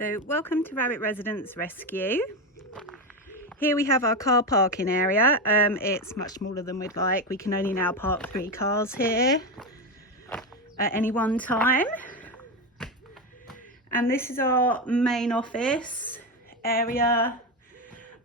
So welcome to Rabbit Residence Rescue. Here we have our car parking area. It's much smaller than we'd like. We can only now park 3 cars here at any one time. And this is our main office area,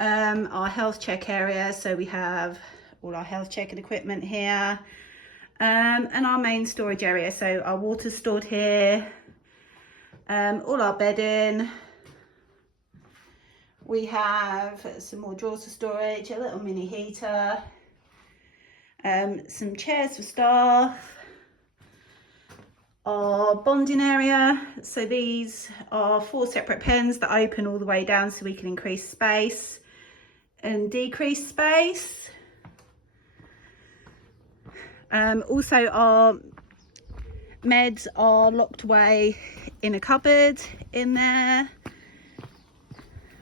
our health check area. So we have all our health checking equipment here, and our main storage area. So our water's stored here, all our bedding. We have some more drawers for storage, a little mini heater, some chairs for staff, our bonding area. So these are 4 separate pens that open all the way down so we can increase space and decrease space. Also our meds are locked away in a cupboard in there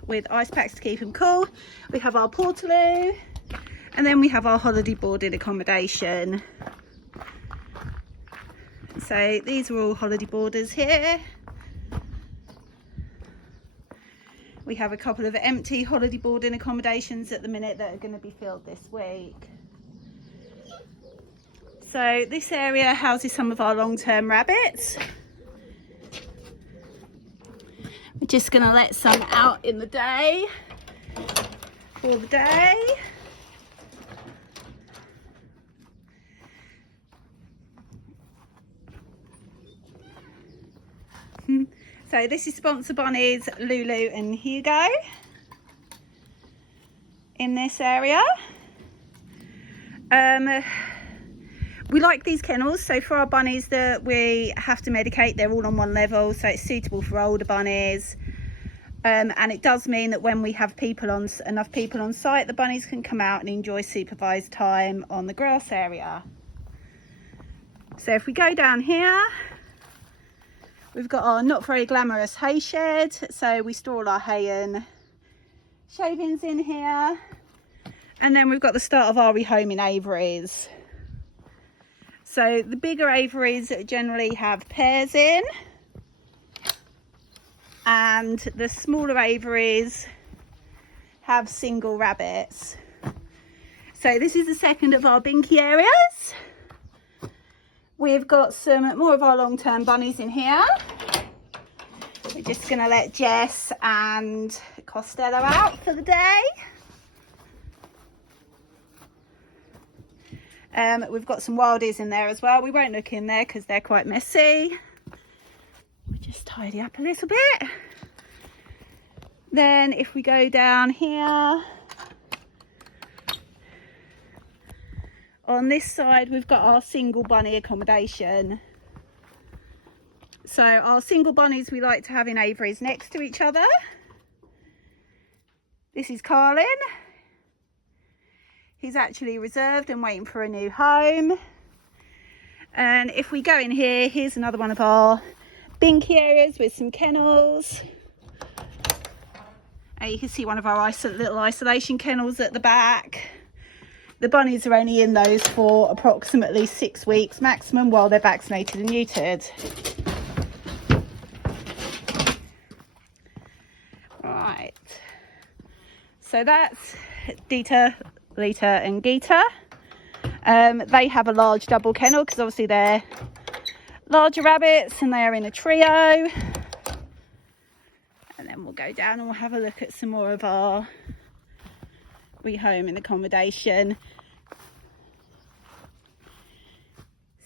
with ice packs to keep them cool. We have our portaloo, and then we have our holiday boarding accommodation. So these are all holiday boarders here. We have a couple of empty holiday boarding accommodations at the minute that are going to be filled this week. So this area houses some of our long-term rabbits. We're just going to let some out in the day for the day. So this is sponsor bunnies Lulu and Hugo in this area. We like these kennels, so for our bunnies that we have to medicate, they're all on one level, so it's suitable for older bunnies. And it does mean that when we have enough people on site, the bunnies can come out and enjoy supervised time on the grass area. So if we go down here, we've got our not very glamorous hay shed. So we store all our hay and shavings in here. And then we've got the start of our rehoming aviaries. So the bigger aviaries generally have pairs in, and the smaller aviaries have single rabbits. So this is the second of our binky areas. We've got some more of our long-term bunnies in here. We're just going to let Jess and Costello out for the day. We've got some wildies in there as well. We won't look in there because they're quite messy. We'll just tidy up a little bit. Then if we go down here, on this side we've got our single bunny accommodation. So our single bunnies we like to have in aviaries next to each other. This is Carlin. He's actually reserved and waiting for a new home. And if we go in here, here's another one of our binky areas with some kennels. And you can see one of our little isolation kennels at the back. The bunnies are only in those for approximately 6 weeks maximum while they're vaccinated and neutered. Right. So that's Dita, Lita and Geeta. They have a large double kennel because obviously they're larger rabbits and they're in a trio. And then we'll go down and we'll have a look at some more of our rehoming accommodation.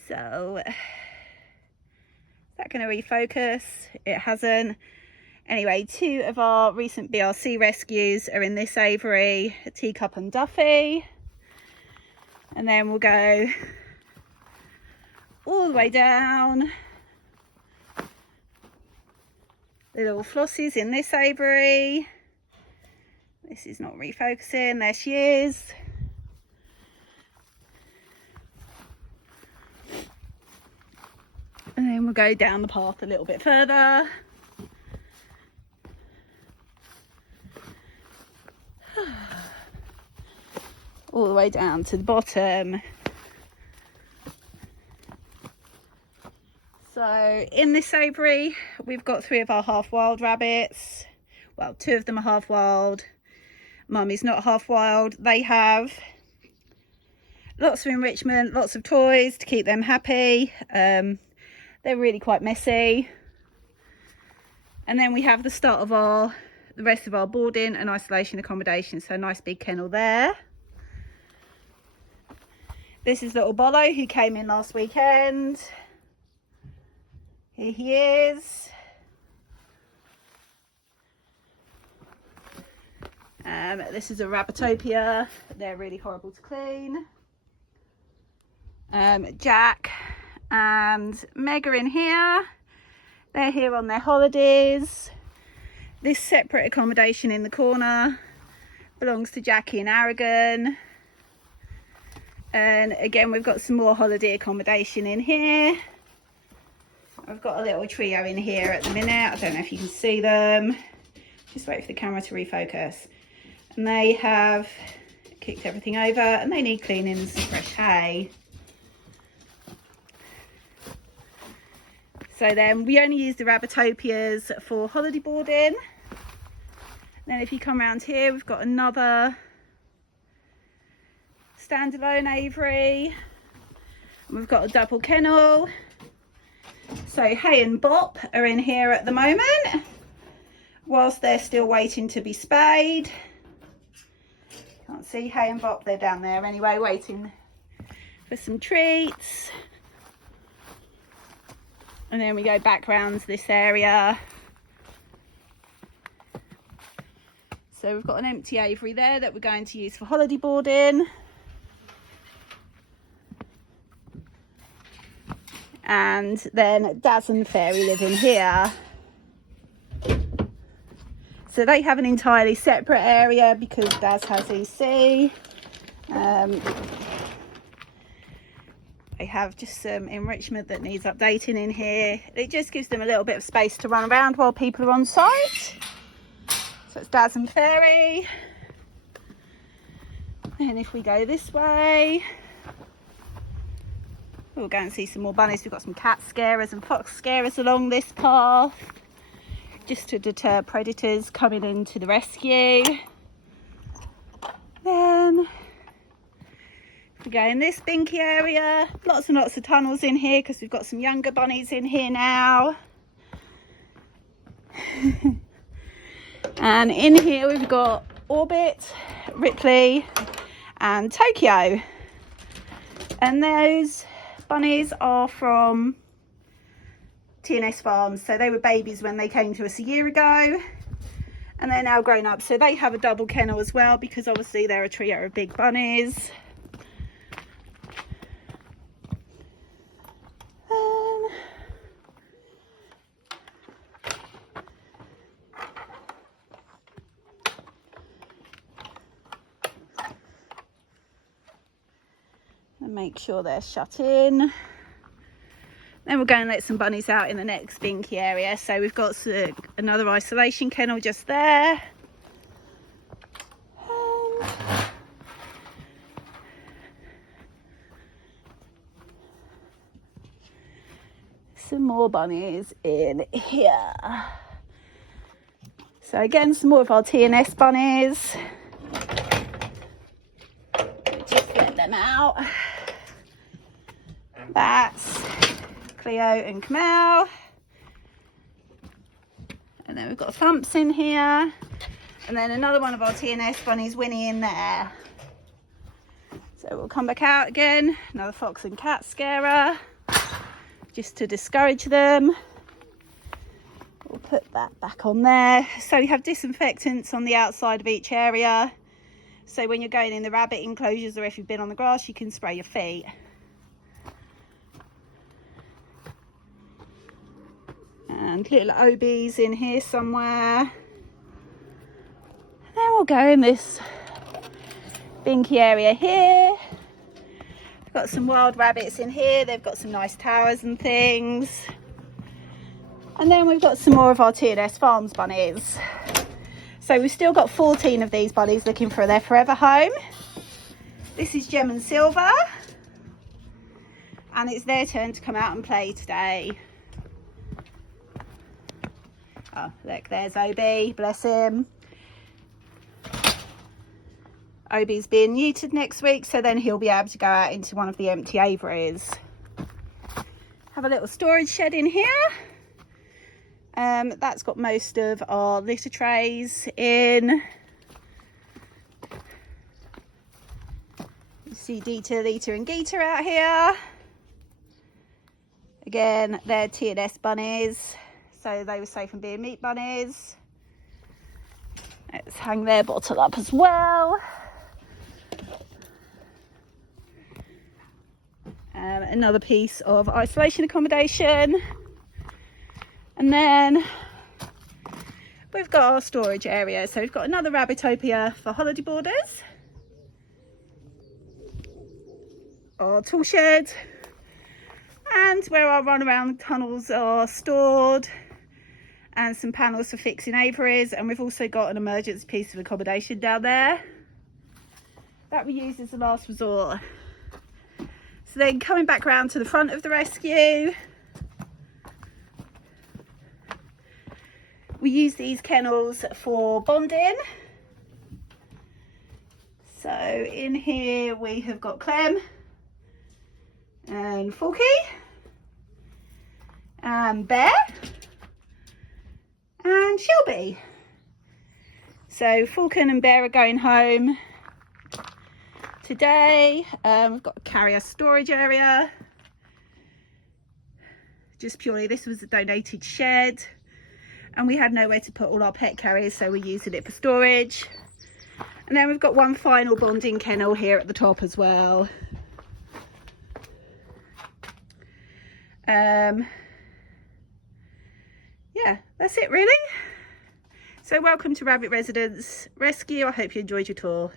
So is that going to refocus? It hasn't. Anyway, 2 of our recent BRC rescues are in this aviary, Teacup and Duffy. And then we'll go all the way down. Little Flossie's in this aviary. This is not refocusing. There she is. And then we'll go down the path a little bit further. All the way down to the bottom. So in this aviary, we've got 3 of our half wild rabbits. Well, 2 of them are half wild. Mummy's not half wild. They have lots of enrichment, lots of toys to keep them happy. They're really quite messy. And then we have the start of the rest of our boarding and isolation accommodation. So a nice big kennel there. This is little Bolo, who came in last weekend. Here he is. This is a Rabbitopia. They're really horrible to clean. Jack and Meg are in here. They're here on their holidays. This separate accommodation in the corner belongs to Jackie and Aragon. And again, we've got some more holiday accommodation in here. I've got a little trio in here at the minute. I don't know if you can see them. Just wait for the camera to refocus. And they have kicked everything over and they need cleaning and some fresh hay. So then we only use the Rabbitopias for holiday boarding. Then if you come around here, we've got another standalone aviary. And we've got a double kennel. So Hay and Bop are in here at the moment, whilst they're still waiting to be spayed. Can't see Hay and Bop, they're down there anyway, waiting for some treats. And then we go back round this area. So we've got an empty aviary there that we're going to use for holiday boarding. And then Daz and Fairy live in here. So they have an entirely separate area because Daz has EC. They have just some enrichment that needs updating in here. It just gives them a little bit of space to run around while people are on site. So it's Daz and Fairy. And if we go this way, we'll go and see some more bunnies. We've got some cat scarers and fox scarers along this path, just to deter predators coming in to the rescue. Then we go in this binky area, lots and lots of tunnels in here because we've got some younger bunnies in here now. And in here we've got Orbit, Ripley and Tokyo. And those bunnies are from TNS Farms. So they were babies when they came to us a year ago. And they're now grown up. So they have a double kennel as well because obviously they're a trio of big bunnies. And make sure they're shut in. Then we'll go and let some bunnies out in the next binky area. So we've got another isolation kennel just there. And some more bunnies in here. So again, some more of our TNS bunnies. Just let them out. That's Cleo and Kamel. And then we've got Thumps in here. And then another one of our TNS bunnies, Winnie, in there. So we'll come back out again. Another fox and cat scarer, just to discourage them. We'll put that back on there. So we have disinfectants on the outside of each area. So when you're going in the rabbit enclosures or if you've been on the grass, you can spray your feet. And little Obies in here somewhere. And then we'll go in this binky area here. We've got some wild rabbits in here. They've got some nice towers and things. And then we've got some more of our TNS Farms bunnies. So we've still got 14 of these bunnies looking for their forever home. This is Gem and Silver. And it's their turn to come out and play today. Oh, look, there's Obi, bless him. Obi's being neutered next week, so then he'll be able to go out into one of the empty aviaries. Have a little storage shed in here. That's got most of our litter trays in. You see Dita, Lita and Geeta out here. Again, they're T&S bunnies, so they were safe from being meat bunnies. Let's hang their bottle up as well. Another piece of isolation accommodation. And then we've got our storage area. So we've got another Rabbitopia for holiday boarders. Our tool shed. And where our runaround tunnels are stored. And some panels for fixing aviaries. And we've also got an emergency piece of accommodation down there that we use as a last resort. So then coming back round to the front of the rescue, we use these kennels for bonding. So in here we have got Clem and Forky and Bear and Shelby. So Falcon and Bear are going home today. We've got a carrier storage area. Just purely, this was a donated shed and we had nowhere to put all our pet carriers, so we're using it for storage. And then we've got one final bonding kennel here at the top as well. Yeah, that's it really. So welcome to Rabbit Residence Rescue. I hope you enjoyed your tour.